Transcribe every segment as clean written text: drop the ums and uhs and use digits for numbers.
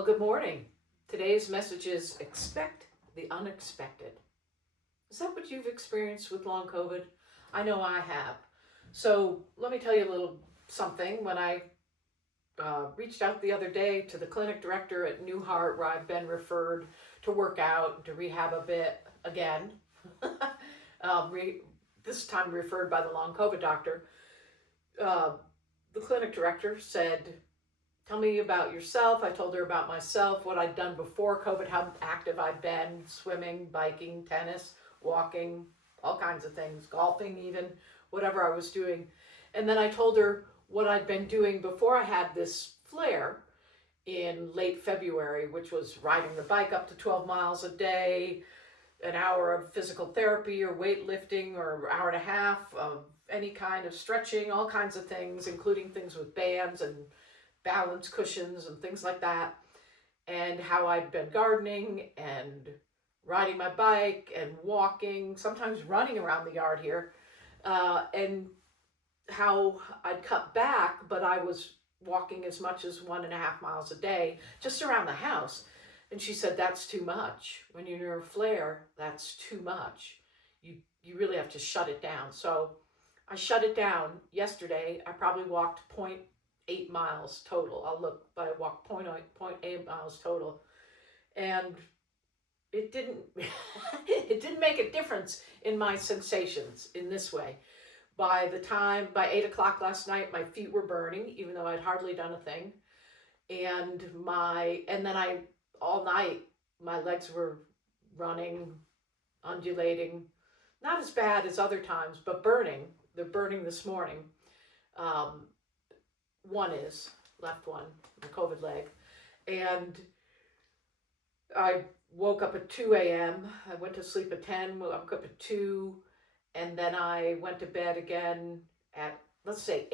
Well, good morning. Today's message is expect the unexpected. Is that what you've experienced with long COVID? I know I have. So let me tell you a little something. When I reached out the other day to the clinic director at New Heart, where I've been referred to work out, to rehab a bit again, this time referred by the long COVID doctor, uh, the clinic director said, tell me about yourself. I told her about myself, what I'd done before COVID, how active I'd been, swimming, biking, tennis, walking, all kinds of things, golfing even, whatever I was doing. And then I told her what I'd been doing before I had this flare in late February, which was riding the bike up to 12 miles a day, an hour of physical therapy or weightlifting or an hour and a half of any kind of stretching, all kinds of things, including things with bands and balance cushions and things like that, and how I'd been gardening and riding my bike and walking, sometimes running around the yard here, and how I'd cut back, but I was walking as much as 1.5 miles a day just around the house. And she said, that's too much. When you're near a flare, that's too much. You really have to shut it down. So I shut it down yesterday. I probably walked 0.8 miles total. I'll look, but I walked 0.8 miles total. And it didn't it didn't make a difference in my sensations in this way. By 8 o'clock last night, my feet were burning, even though I'd hardly done a thing. And then all night, my legs were running, undulating, not as bad as other times, but burning. They're burning this morning. One is, left one, the COVID leg. And I woke up at 2 a.m. I went to sleep at 10, woke up at 2, and then I went to bed again at, let's say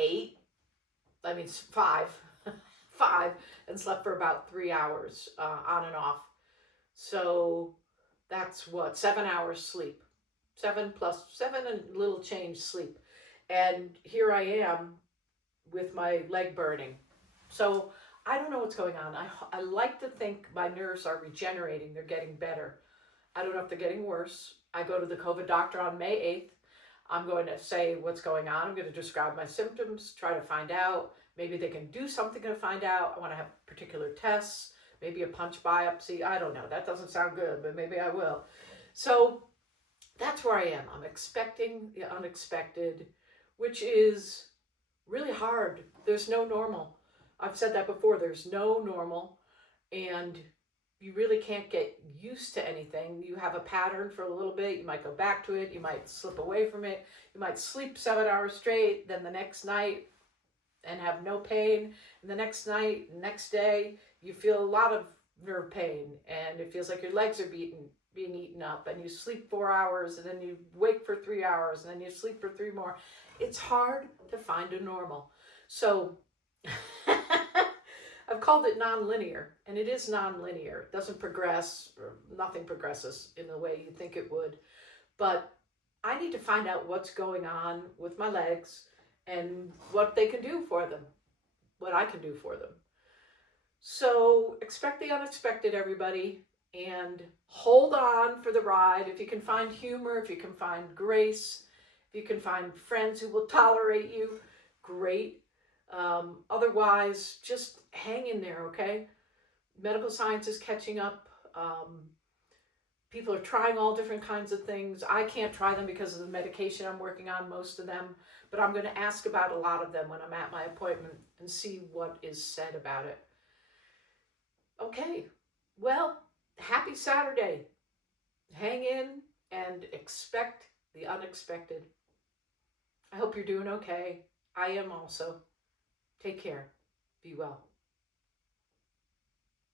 5, 5, and slept for about 3 hours on and off. So that's 7 hours sleep. 7 plus 7 and a little change sleep. And here I am with my leg burning. So I don't know what's going on. I like to think my nerves are regenerating. They're getting better. I don't know if they're getting worse. I go to the COVID doctor on May 8th. I'm going to say what's going on. I'm going to describe my symptoms, try to find out. Maybe they can do something to find out. I want to have particular tests, maybe a punch biopsy. I don't know. That doesn't sound good, but maybe I will. So that's where I am. I'm expecting the unexpected, which is really hard. There's no normal. I've said that before. There's no normal, and you really can't get used to anything. You have a pattern for a little bit. You might go back to it. You might slip away from it. You might sleep 7 hours straight. Then the next night and have no pain. And the next night, next day, you feel a lot of nerve pain. And it feels like your legs are being eaten up. And you sleep 4 hours. And then you wake for 3 hours. And then you sleep for 3 more. It's hard to find a normal. So I've called it nonlinear, and it is nonlinear. It doesn't progress, or nothing progresses in the way you think it would. But I need to find out what's going on with my legs and what they can do for them, what I can do for them. So expect the unexpected, everybody, and hold on for the ride. If you can find humor, if you can find grace, if you can find friends who will tolerate you, great. Otherwise, just hang in there, okay? Medical science is catching up. People are trying all different kinds of things. I can't try them because of the medication I'm working on, most of them, but I'm going to ask about a lot of them when I'm at my appointment and see what is said about it. Okay, well, happy Saturday. Hang in and expect the unexpected. I hope you're doing okay. I am also. Take care. Be well.